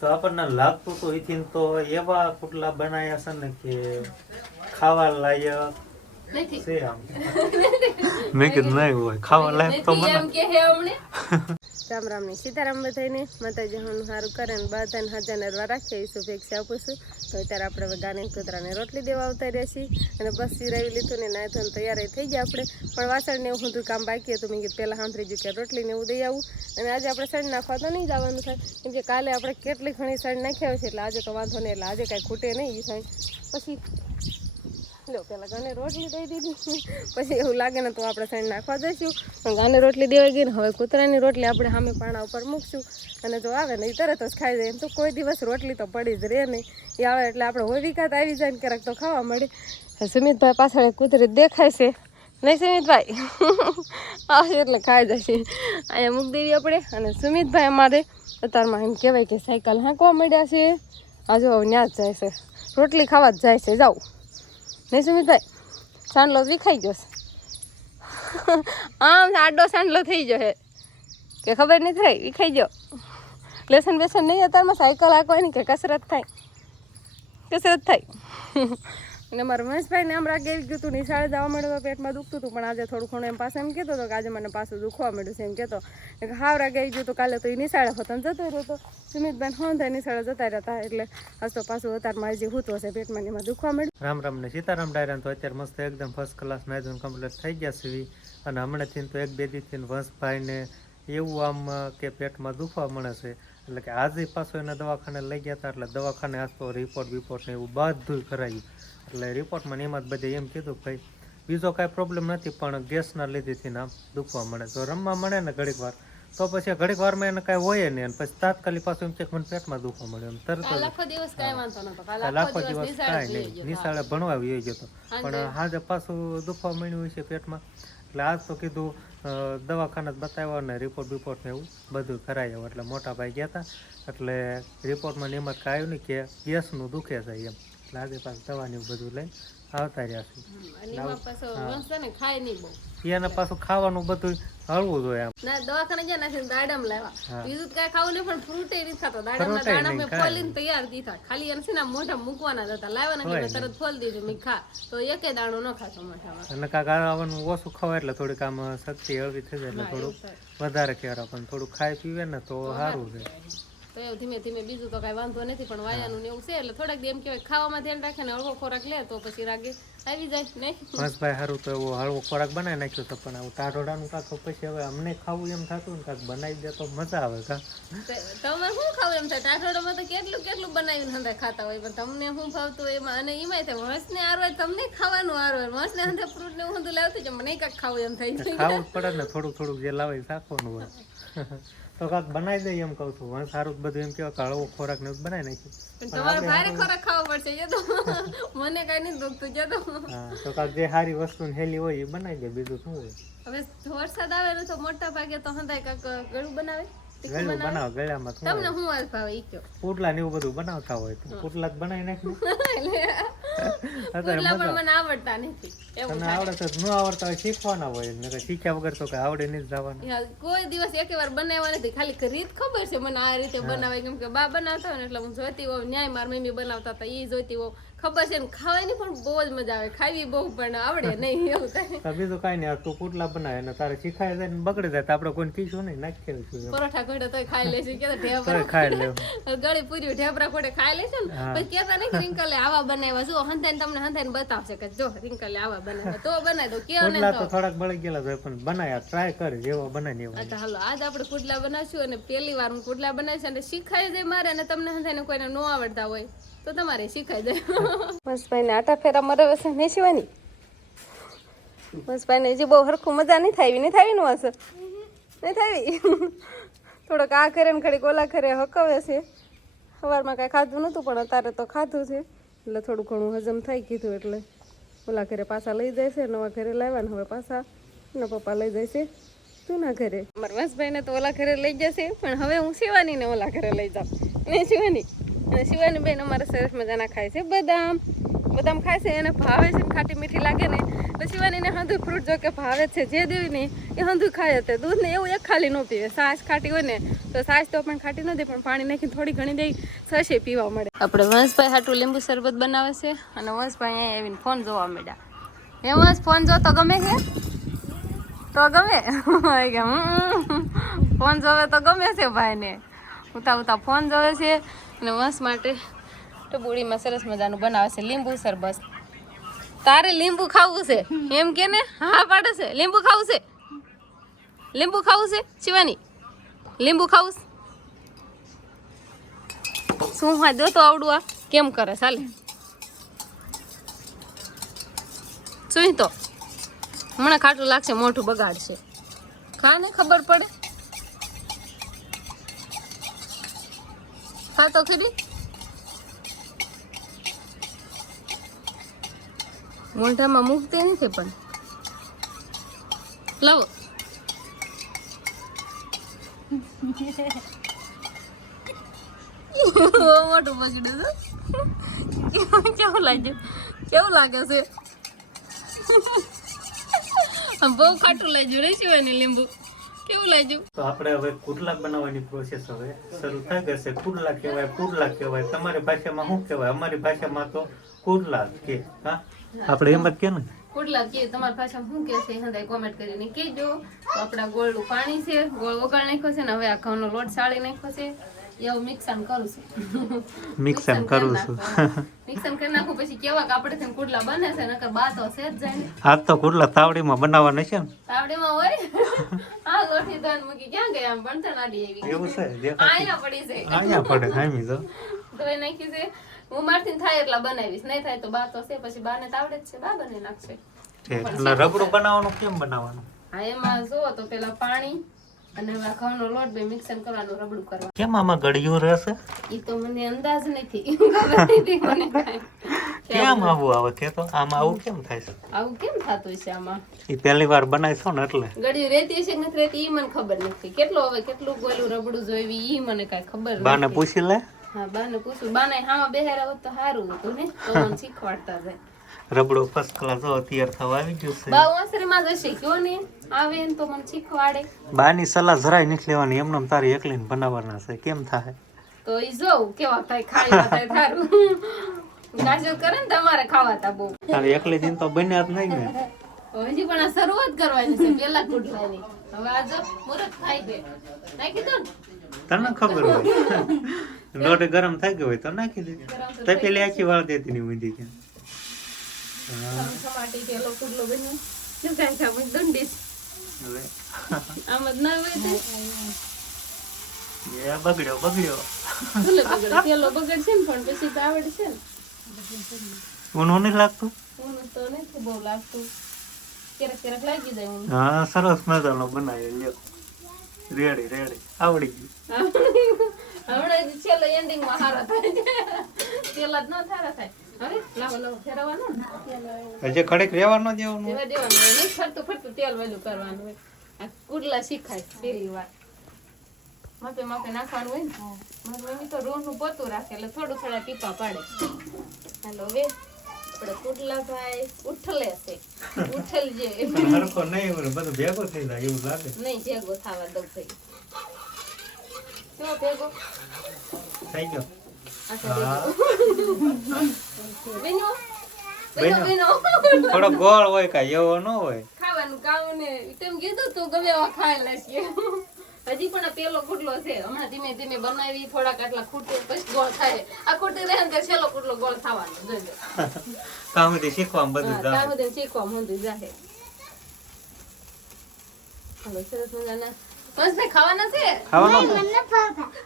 તો આપણને લાગતું તો ઇથિન તો એવા પુટલા બનાવ્યા છે ને કે ખાવા લાયક નથી. છે આમ. મેં કીધું નહીં હોય ખાવા લાયક તો મને એમ કે હે અમને? રામ રામની સીતારામ બધાને માતાજી હું સારું કરે ને બધાને હાજર નરવા રાખીએ એ શુભેચ્છા આપું છું. તો અત્યારે આપણે હવે ગાને કૂતરાને રોટલી દેવા આવતા રહેશી અને બસ સિરાવી લીધું ને નાય ધોઈને તૈયાર થઈ ગયા આપણે. પણ વાસણને એવું બધું કામ બાકી હતું. મેં કીધું પહેલાં સાંભળી ગયું કે રોટલીને એવું દઈ આવું. અને આજે આપણે સણ નાખવા તો નહીં જવાનું થાય. કેમ કે કાલે આપણે કેટલી ઘણી સણ નાખ્યા છે. એટલે આજે તો વાંધો નહીં. એટલે આજે કાંઈ ખૂટે નહીં સણ પછી લો, પેલા ગાને રોટલી દઈ દીધી. પછી એવું લાગે ને તો આપણે સાઈડ નાખવા દઈશું પણ ગાને રોટલી દેવાઈ ગઈ ને હવે કૂતરાની રોટલી આપણે સામે પાણા ઉપર મૂકશું. અને જો આવે ને એ તરત જ ખાઈ જાય. એમ તો કોઈ દિવસ રોટલી તો પડી જ રહે નહીં. એ આવે એટલે આપણે હોય વિકાત આવી જાય ને ક્યારેક તો ખાવા મળે. સુમિતભાઈ પાછળ કૂતરી દેખાય છે. નહીં સુમિતભાઈ? આવશે એટલે ખાઈ જશે. અહીંયા મૂકી દેવી આપણે. અને સુમિતભાઈ અમારે અત્યારમાં એમ કહેવાય કે સાયકલ હાંકવા મળ્યા છે. આ જો ત્યાં જ જાય છે. રોટલી ખાવા જ જાય છે. જાઓ. નહીં સુમિતભાઈ, સાંડલો વિખાઈ ગયો આમ આડો સાંડલો થઈ ગયો હે કે ખબર નથી રહી, વિખાઈ ગયો. લેસન બેસન નહીં, અત્યારમાં સાયકલ હાંકવાની કે કસરત થાય? કસરત થાય. અને મારા મહેશભાઈને રાગે આવી ગયું હતું નિશાળે જવા મળ્યો પેટમાં દુખતું હતું પણ આજે થોડું ઘણું એમ પાસે એમ કહેતો હતો કે આજે મને પાછું દુખવા મળ્યું છે એમ કહેતો. કે હાવ રાગે આવી ગયું હતું કાલે તો એ નિશાળે હતો જતો રહ્યો હતો સુમિતબેન હોન થાય નિશાળે જતા રહેતા એટલે આજ તો પાછું અત્યારમાં જે હૂતું હશે પેટમાં એમાં દુખવા મળ્યું રામ રામ ને સીતારામ ડાયરા તો અત્યારે મસ્ત એકદમ ફર્સ્ટ ક્લાસ મેદન કમ્પ્લીટ થઈ ગયા છે અને હમણાંથી તો એક બે દીથી વંશભાઈને એવું આમ કે પેટમાં દુખવા મળે છે. એટલે કે આજે પાછો એને દવાખાને લઈ ગયા હતા, એટલે દવાખાને આજ તો રિપોર્ટ બિપોર્ટ ને એવું બધું કરાયું. એટલે રિપોર્ટમાં એમાં જ બધે એમ કીધું ભાઈ બીજો કાંઈ પ્રોબ્લેમ નથી પણ ગેસના લીધેથી નામ દુખવા મળે. તો રમવા મળે ને ઘડીક વાર તો પછી ઘડીક વારમાં એને કાંઈ હોય નહીં. અને પછી તાત્કાલિક પાછું એમ છે મને પેટમાં દુખવા મળે એમ તરત લાખો દિવસ કાંઈ નહીં. નિશાળે ભણવા આવી ગયો પણ હાજે પાછું દુખવા મળ્યું હોય છે પેટમાં. એટલે આજ તો કીધું દવાખાના જ બતાવ્યો ને રિપોર્ટ બિપોર્ટ ને એવું બધું કરાયું એટલે મોટા ભાઈ ગયા હતા એટલે રિપોર્ટમાં ને એમ જ કાંઈ આવ્યું ને કે ગેસનું દુખે છે એમ. એટલે પાસે પાછું દવા બધું લઈને આવતા રહ્યા છે. પાછો ખાવાનું બધું હળવું જોઈએ આમ ના દવાખાને ગયા નાખીને દાડમ લાવ્યા. બીજું કાંઈ ખાવું નહીં પણ ફ્રૂટ નથી ખાતો. દાડમના Fruit ય દાડા નહીં, મેં ફોલીને તૈયાર દીધા ખાલી એમ છે ને મોઢા મૂકવાના હતા. લાવ્યા નથી તરત ફોલ દીધું. મેં ખા. તો એકે દાણો ન ખાતો મોઢામાં. અને કાંક આવવાનું ઓછું ખવાય એટલે થોડીક આમ શક્તિ હળવી થઈ જાય એટલે થોડુંક વધારે કહેવાય પણ થોડું ખાઈ પીવે ને તો સારું છે. ધીમે ધીમે બીજું તો કાંઈ વાંધો નથી પણ વાયાનું ને એવું છે એટલે થોડાક એમ કહેવાય ખાવામાં ધ્યાન રાખે ને હળવો ખોરાક લે તો પછી રાગે. આવી જાય નહીં? મહેશભાઈ સારું તો એવો હળવો ખોરાક બનાવી નાખ્યો તો પણ આવું ટાઢોડાનું કાંક પછી હવે અમને ખાવું એમ થતું ને કાંક બનાવી દે તો મજા આવે કા? તમારે શું ખાવું એમ થાય? ટાઠોડામાં તો કેટલું કેટલું બનાવીને હંધા ખાતા હોય પણ તમને શું ભાવતું એમાં? અને એમાંય થાય મસને આરો તમને ખાવાનું આરો હોય મસને હંધે ફ્રૂટ ને બધું લાવતું છે મને કાંક ખાવું એમ થાય. ખાવું પડે ને થોડુંક થોડું જે લાવે રાખવાનું હોય. તો કાક બનાવી દઈએ એમ કહું છું. સારું સારું બધું એમ કેવા કે હળવો ખોરાક ને બનાવી નાખ્યું તમારે ભારે ખોરાક ખાવો પડશે જે તો. મને કઈ નહીં દુખતું જે તો. હા તો કાંક જે સારી વસ્તુ ને હેલી હોય એ બનાવી દે બીજું શું હોય? હવે વરસાદ આવે તો મોટા ભાગે તો હંધાય કાક ગળું બનાવે. ગળ્યું બનાવો. ગળ્યામાં તમને શું વાત ભાવે ઈ કયો? પુટલા ને એવું બધું બનાવતા હોય તો પુટલા બનાવી નાખ્યું પુડલા પણ મને આવડતા નથી. તને આવડે તો ન આવડતા હોય શીખવાના હોય. નકર શીખ્યા વગર તો કઈ આવડે નહીં જવાનું. કોઈ દિવસ એક વાર બનાવ્યા નથી. ખાલી રીત ખબર છે મને આ રીતે બનાવાય. કેમ કે બા બનાવતા હોય ને એટલે હું જોતી હોઉં. ન્યાય મારી મમ્મી બનાવતા હતા એ જોતી હોઉં. ખબર છે ને ખાવાની પણ બહુ જ મજા આવે. ખાવી બહુ પણ આવડે નહીં એવું થાય. બીજું કાંઈ નહીં તું પુટલા બનાવે ને તારે શીખાય જાય ને બગડે જાય તો આપણે કોઈને કીધું નહીં નાખી લઈશું પરોઠા ઘડે તોય ખાઈ લેશું કે ઢેબરા. ખાઈ લેવું ગળી પૂરી ઢેબરા ખોડે ખાઈ લેશું ને પછી કહેતા નહીં કે રિંકલે આવા બનાવ્યા. જો હંતાઈને તમને હંતાઈને બતાવશે કે જો રિંકલે આવા બનાવ્યા. તો બનાવી દો કેવો ને તો થોડાક બળી ગયેલા હોય પણ બનાવ્યા ટ્રાય કર જેવો બનાવી એવો અચ્છા હાલો આજ આપણે પુડલા બનાવશું અને પહેલી વાર હું પુડલા બનાવીશ અને શીખાય જાય મારે અને તમને હંતાઈને કોઈને ન આવડતા હોય. તો તમારે શીખાઈ જાય. મસ્તભાઈને આટા ફેરા મરાવે છે, નહીં શિવાની? મસ્તભાઈને હજી બહુ હરખું મજા નહીં થાય નહીં થાયનું હશે? નહીં થાય થોડોક આ કરે ને ઘડીક ઓલા કરે, હકવે છે. સવારમાં કાંઈ ખાધું નહોતું, પણ અત્યારે તો ખાધું છે. એટલે થોડું ઘણું હજમ થઈ કીધું એટલે ઓલા ઘરે પાછા લઈ જાય છે, નવા ઘરે લાવ્યા ને હવે પાછા એના પપ્પા લઈ જાય છે તું ના ઘરે. મારા વંશભાઈને તો ઓલા ઘરે લઈ જશે પણ હવે હું શિવાનીને ઓલા ઘરે લઈ જાઉં. નહીં શિવાની? અને શિવાની બેન અમારે સરસ મજાના ખાય છે. બદામ બદામ ખાય છે એને ભાવે છે, ખાટી મીઠી લાગે ને. તો શિવાનીને હંધું ફ્રૂટ જો કે ભાવે છે. જે દેવી ને એ હંધું ખાય તે દૂધ ને એવું એક ખાલી ન પીવે. સાસ ખાટી હોય ને તો સાસ તો પણ ખાટી નથી પણ પાણી નાખી થોડી ઘણી દઈ સશે પીવા મળે. આપણે વંશભાઈ હાટું લીંબુ શરબત બનાવે છે અને વંશભાઈ અહીંયા આવીને ફોન જોવા માંડ્યા. એ વંશ ફોન જો તો ગમે છે? તો ગમે? ફોન જોવે તો ગમે છે ભાઈને. ઉતા ઉતા ફોન જોવે છે. અને વંશ માટે ટબુડીમાં સરસ મજાનું બનાવે છે. લીંબુ સરબસ તારે લીંબુ ખાવું છે? એમ કે ને? હા પાડે છે. લીંબુ ખાવું છે? લીંબુ ખાવું છે? શિવાની, લીંબુ ખાવું શું હા, દો તો આવડું આ. કેમ કરે ચાલે સુઈ તો. હમણાં ખાટું લાગશે, મોઢું બગાડશે. ખા ને ખબર પડે? ખા તો ખરી. મોઢામાં મૂકતે નથી પણ. લાવો. મોટું બગડ્યું છે કેવું લાગ્યું? કેવું લાગે છે? બહુ ખાટું લાગ્યું રહી છે લીંબુ. કેવું લાગ્યું? તો આપણે હવે કુરલા બનાવવાની પ્રોસેસ હવે શરૂ થઈ ગઈ છે. કુરલા કહેવાય કુરલા કહેવાય. તમારી ભાષામાં શું કહેવાય? અમારી ભાષામાં તો કુરલા કે હા? આપણે એમ જ કે ને? કુરલા કે તમારી ભાષામાં શું કે છે? હંદાય કોમેન્ટ કરીને કહેજો. તો આપણા ગોળનું પાણી છે. ગોળ ઓગાળ નાખ્યો છે ને હવે આ ઘઉંનો લોટ સાળી નાખ્યો છે. એવું મિક્સન કરું છું. મિક્સન કરું છું. મિક્સન કરી નાખું પછી કેવા કે આપણે કુડલા બને છે નકર બા તો છે જ જાય આજ તો કુડલા તાવડીમાં બનાવવાના છે ને. તાવડીમાં હોય? આ લોઠી દાન મૂકી. ક્યાં ગયા? આમ ભણતર નાડી આવી એવું છે અહીંયા પડી છે. આયા પડે ખામી તો. એ નાખી છે. હું મારથી થાય એટલા બનાવીશ. નહીં થાય તો બા તો છે પછી બાને તાવડે જ છે. બા બની નાખશે. રબડું બનાવવાનું કેમ બનાવવાનું? હા એમાં જો તો પેલા પાણી અને હવે આ લોટ બે મિક્સન કરવાનું રબડું કરવાનું. કેમ આમાં ગળ્યું રહેશે? ઈ તો મને અંદાજ નથી. ખબર નથી મને કેમ આવું આવે? કે તો આમાં આવું કેમ થાય છે? આવું કેમ થતું છે આમાં? એ પહેલી વાર બનાવીશો ને એટલે. ગળ્યું રહેતી છે કે નથી રહેતી ઈ મને ખબર નથી. કેટલું હવે કેટલું ગોલું રબડું જોઈવી ઈ મને કાઈ ખબર બાને નથી પૂછી લે. હા બાને પૂછું. બાને હામાં બેહારા હોત તો સારું હતું ને? તો મને શીખવાડતા જાય. રબડો ફર્સ્ટ ક્લાસ જો તૈયાર થવા આવી ગયો છે. બા વાસરીમાં જશે કયો ને? આવે ને તો મને શીખવાડે. બાની સલાહ જરાય નથી લેવાની એમને એમ તારી એકલીને બનાવવાના છે કેમ થાય? તો ઈ જોઉં કેવા થાય ખાઈ થાય થારું. ગાજર કરે ને તમારે ખાવાતા બહુ. તારી એકલી દિન તો બન્યા જ નહીં ને. હજી પણ આ શરૂઆત કરવાની છે પેલા કુટલાની હવે આ મુરત ખાઈ ગઈ નાખી દો તને ખબર હોય. લોટ ગરમ થઈ ગયો હોય તો નાખી દે તપેલી પેલી આખી વાળ દેતી ની ઊંધી કે ટમાટી પેલો કુટલો બન્યો. શું કાંઈ ખાવું દંડીશ હવે? આમ જ ના હોય તે? એ બગડ્યો બગડ્યો. ભલે બગડશે ને પણ પછી તો આવડશે ને. ઊનું નહીં લાગતું? હું તો નથી બહુ લાગતું. ક્યારેક ક્યારેક લાગી જાય હું હા સરસ મજાનો બનાવ્યો લ્યો. રેડી રેડી આવડી ગયું. જ છેલ્લે ending માં હારા થાય. પેલા જ ન થારા થાય. હવે લાવો લાવો ફેરવવાનો હજી ખડેક રહેવાનો દેવાનું રેવા દેવાનું નહીં ફરતું ફરતું તેલ વેલું કરવાનું હોય. આ કુડલા શીખાય પહેલી વાર. માપે માપે નાખવાનું હોય ને? મારી મમ્મી તો રોહનું પોતું રાખે એટલે થોડું થોડા ટીપા પાડે. હાલો હવે આપણે કુડલા ભાઈ ઉઠલે છે. ઉઠલ જે હરખો નહીં બધું ભેગો થઈ જાય એવું લાગે. નહીં ભેગો થવા દઉં ભાઈ. કેવો ભેગો. થઈ ગયો. થોડો ગોળ હોય કાંઈ એવો ન હોય. ખાવાનું કામ ને તેમ કીધું તું ગમે એવા ખાઈ લેશે. હજી પણ પેલો કુટલો છે. હમણાં ધીમે ધીમે બનાવી થોડાક આટલા ખૂટે પછી ગોળ થાય. આ ખૂટે રહે ને છેલ્લો કુટલો ગોળ થવાનો જોઈ લો. કામથી શીખવામાં બધું જાય ત્યાં બધે શીખવા મંદિર જાહે. હાલો સરસ મજાના. વંશને ખાવાના છે? ખાવાનો?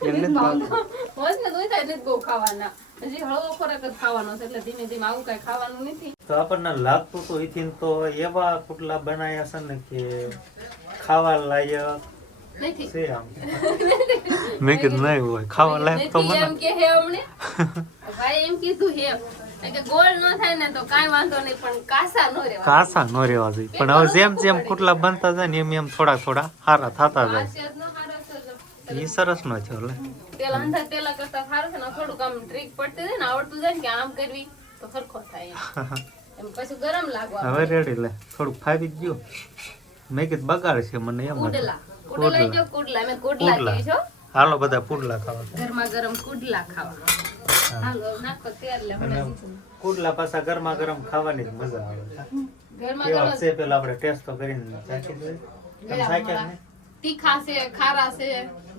એમને જ ભાવતું. વંશને જોઈ થાય એટલે બહુ ખાવાના. હજી હળવો ખોરાક જ ખાવાનો છે એટલે ધીમે ધીમે આવું કઈ ખાવાનું નથી. તો આપણને લાગતું તો એથી તો એવા પુટલા બનાયા છે ને કે ખાવા લાયક નથી. મેં કીધું નહીં હોય ખાવા લાયક તો મને એમ કે હે અમને? ભાઈ એમ કીધું હે. કાસા ન રહેવા જોઈએ. પણ હવે જેમ જેમ કુટલા બનતા જાય ને એમ એમ થોડા થોડા સારા થતા જાય. હારો. એ સરસ નો છે એટલે તેલ અંધાર તેલા કરતા સારું છે ને થોડુંક આમ ટ્રીક પડતી જાય ને આવડતું જાય ને કે આમ કરવી તો સરખો થાય એમ. એમ પછી ગરમ લાગવા હવે રેડી લે. થોડુંક ફાવી ગયું. મેં કીધું બગાડ છે મને એમ. કુડલા. કુડલા કુડલા. મેં કુડલા કુડલા. કહી છો હાલો બધા પુડલા ખાવા ગરમા ગરમ કુડલા ખાવા. હાલો નાખો તેલ લે હમણાં દીધું. પુડલા પાછા ગરમા ગરમ ખાવાની જ મજા આવે. છે પેલા આપણે ટેસ્ટ તો કરીને ચાખી દઈએ. તમે ચાખ્યા મોળા. તીખા છે ખારા છે.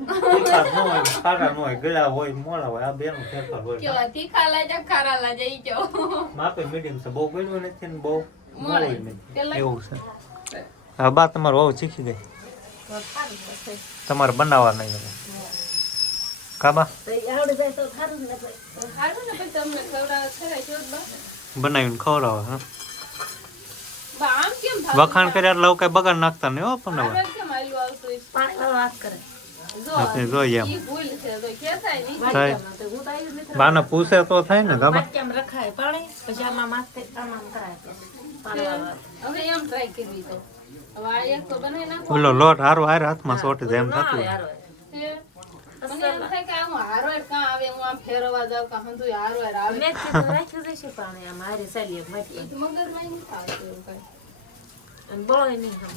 તીખા હોય ગળા હોય મોળા હોય આ બેનું ફેરફાર હોય. કેવા તીખા લાજા ખારા લાજા ઈ જો માપે મીડિયમ છે બહુ ગળ્યું નથી ને બહુ મોળે. નથી. એવું છે. હા બા તમારું વાવ શીખી ગઈ. તો સારું થશે. તમારે બનાવવા નહીં કાબા? બનાવીને ખવડાવો હા? વખાણ કર્યા એટલે કઈ બગાડ નાખતા નહીં હો પણ આપણે જોઈએ એમ. બાને પૂછે તો થાય ને નાખો. ઓલો લોટ હારો હાર હાથમાં સોટી જાય એમ થતું આવે હોય. હારો. છે. મને એમ થાય કે આમ હારોય કાં આવે હું આમ ફેરવવા જાઉં કાં હંધુય હારોય આવે. મેં કીધું રાખ્યું છે શું પાણી આમ હારી ચાલીએ ઈ માટી તો મગજમાં ય એવું કાંઈ. અને બળોય નહીં આમ.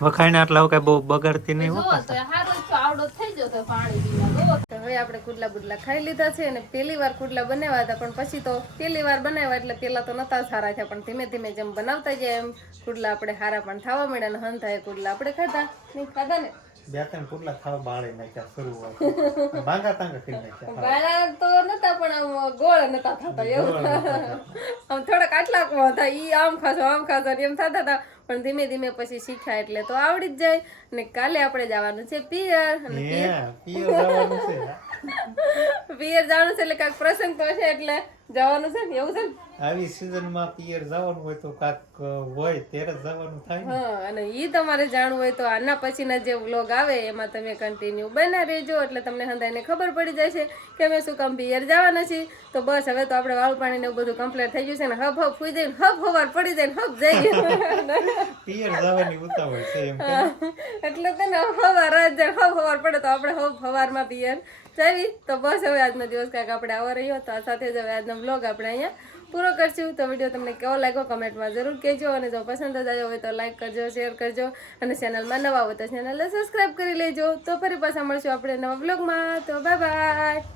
વખાઈને આટલા કઈ બહુ બગાડતી નહીં હો. તો હારો આવડો થઈ જતો પાણી પીવા. તો. હવે આપણે કુડલા બુડલા ખાઈ લીધા છે અને પહેલી વાર કુડલા બનાવ્યા હતા પણ પછી તો પહેલી વાર બનાવ્યા એટલે પેલા તો નતા સારા થયા પણ ધીમે ધીમે જેમ બનાવતા ગયા એમ કુડલા આપણે હારા પણ થવા મળ્યા અને હન થાય કુડલા આપણે ખાધા. નહીં ખાધા ને? બે ત્રણ પુટલા થાવ બાળે નાખ્યા શરૂઆત માંગા તાંગા કરી નાખ્યા બાળા તો નતા પણ આમ ગોળ નતા થતા એવું આમ થોડાક આટલાક હતા ઈ આમ ખાશો આમ ખાશો એમ થતા હતા. પણ ધીમે ધીમે પછી શીખ્યા એટલે તો આવડી જ જાય. અને કાલે આપણે જવાનું છે પિયર અને પિયર જવાનું છે. પિયર જવાનું છે એટલે કાંઈક પ્રસંગ તો છે એટલે. જવાનું છે ને એવું છે ને? આવી સિઝનમાં પિયર જવાનું હોય તો કાક હોય ત્યારે જવાનું થાય હા અને ઈ તમારે જાણવું હોય તો આના પછીના જે વ્લોગ આવે એમાં તમે કન્ટિન્યુ બના રહેજો એટલે તમને હંધાઈને ખબર પડી જશે કે અમે શું કામ પિયર જવાના છીએ. તો બસ હવે તો આપણે વાળું પાણી ને એવું બધું કમ્પ્લીટ થઈ ગયું છે ને હબ હબ ફૂઈ જઈને હબ હવાર પડી જાય ને હબ જઈ પિયર જવાની ઉતાવળ છે એમ એટલે તેને હવાર જ હબ હવાર પડે તો આપણે હબ હવારમાં પિયર જાવી તો બસ હવે આજનો દિવસ કાંઈક આપણે આવો રહ્યો તો આ સાથે જ હવે આજનો વ્લોગ આપણે અહીંયા પૂરો કરશું. તો વીડિયો તમને કેવો લાગ્યો કમેન્ટમાં જરૂર કહેજો અને જો પસંદ આવ્યો હોય તો લાઈક કરજો શેર કરજો અને ચેનલમાં નવા હોય તો ચેનલને સબસ્ક્રાઈબ કરી લેજો. તો ફરી પાછા મળશું આપણે નવા વ્લોગમાં તો બાય બાય